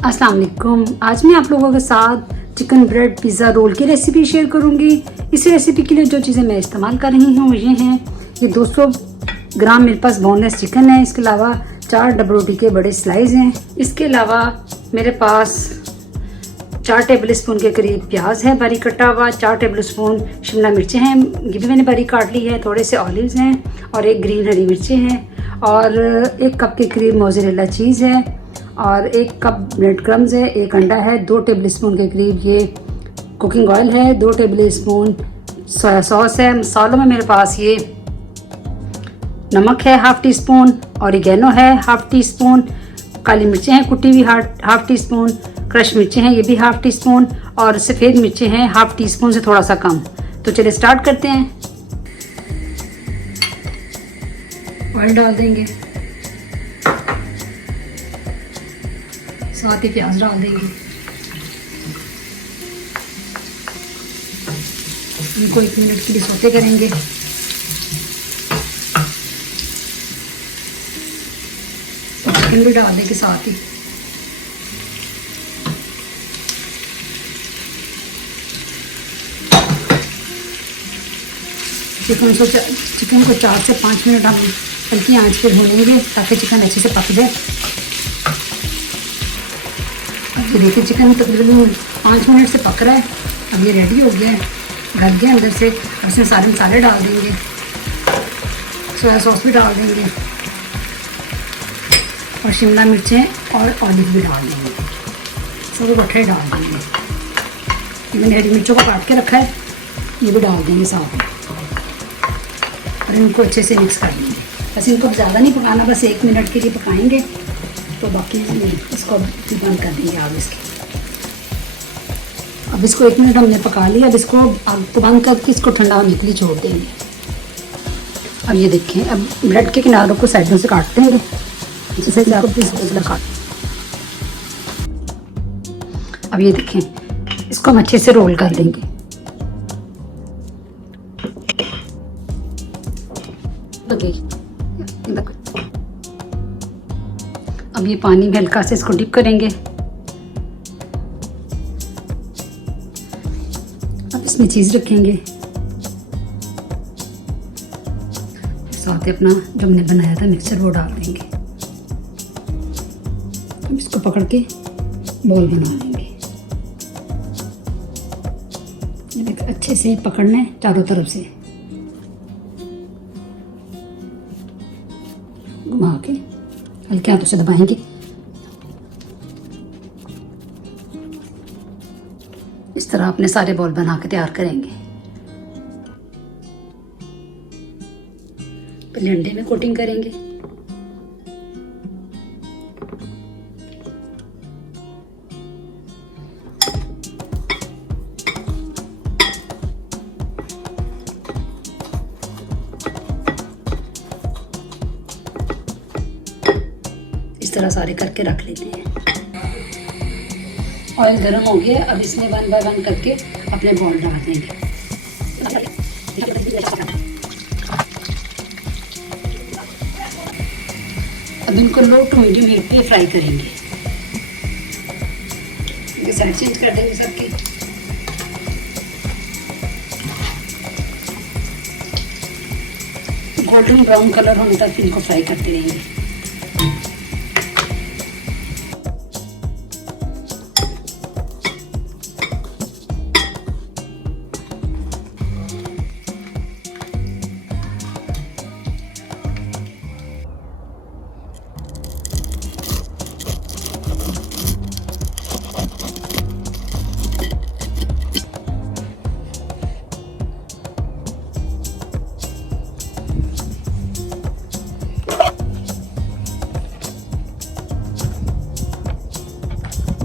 अस्सलाम वालेकुम। आज मैं आप लोगों के साथ चिकन ब्रेड पिज़्ज़ा रोल की रेसिपी शेयर करूंगी। इस रेसिपी के लिए जो चीज़ें मैं इस्तेमाल कर रही हूँ ये हैं, ये 200 ग्राम मेरे पास बोनलेस चिकन है। इसके अलावा 4 डबल रोटी के बड़े स्लाइस हैं। इसके अलावा मेरे पास 4 टेबल स्पून के करीब प्याज है बारीक कटा हुआ, 4 टेबल स्पून शिमला मिर्चें हैं, ये भी मैंने बारीक काट ली है, थोड़े से ऑलिव्स हैं और एक ग्रीन हरी मिर्चें हैं और 1 कप के करीब मोज़रेला चीज़ है और 1 कप ब्रेड क्रम्स है, 1 अंडा है, 2 टेबल स्पून के करीब ये कुकिंग ऑयल है, 2 टेबल स्पून सोया सॉस है। मसालों में मेरे पास ये नमक है हाफ़ टी स्पून, ऑरिगेनो है हाफ़ टी स्पून, काली मिर्चें हैं कुटी हुई हाफ़ टी स्पून, क्रश मिर्चें हैं ये भी हाफ़ टी स्पून और सफ़ेद मिर्चें हैं हाफ़ टी स्पून से थोड़ा सा कम। तो चलिए स्टार्ट करते हैं। ऑयल डाल देंगे, साथ ही प्याज डाल देंगे, इनको 1 मिनट के लिए सौते करेंगे। चिकन भी डाल देंगे साथ ही। चिकन को 4 से 5 मिनट हम हल्की आंच पर भूनेंगे ताकि चिकन अच्छे से पक जाए। अब ये देखिए चिकन तकरीबन 5 मिनट से पक रहा है। अब ये रेडी हो गया है, ढक गया अंदर से। इसमें सारे मसाले डाल देंगे, सोया सॉस भी डाल देंगे और शिमला मिर्चें और ऑलिव भी डाल देंगे, सब इकट्ठे डाल देंगे। मैंने हरी मिर्चों को काट के रखा है, ये भी डाल देंगे साथ में और इनको अच्छे से मिक्स कर लेंगे। बस इनको ज़्यादा नहीं पकाना, बस 1 मिनट के लिए पकाएंगे तो बाकी इसको बंद कर देंगे आग इसके। अब इसको 1 मिनट हमने पका लिया। अब इसको आग को बंद करके इसको ठंडा होने के लिए छोड़ देंगे। अब ये देखें, अब ब्रेड के किनारों को साइडों से काट देंगे जिससे काट। अब ये देखें, इसको हम अच्छे से रोल कर देंगे। अब ये पानी में हल्का से इसको डिप करेंगे। अब इसमें चीज़ रखेंगे, साथ ही अपना जो हमने बनाया था मिक्सचर वो डाल देंगे। अब इसको पकड़ के बॉल बना लेंगे। अच्छे से पकड़ना है चारों तरफ से, घुमा के हल्के हाथों से दबाएंगे। इस तरह अपने सारे बॉल बना के तैयार करेंगे। पहले अंडे में कोटिंग करेंगे, इस तरह सारे करके रख लेते हैं। ऑयल गर्म हो गया, अब इसमें 1 बाय 1 करके अपने बॉल डाल देंगे। अब इनको लो टू मीडियम हीट पे फ्राई करेंगे। साइड चेंज कर देंगे सबकी। गोल्डन ब्राउन कलर होने तक इनको फ्राई करते रहेंगे।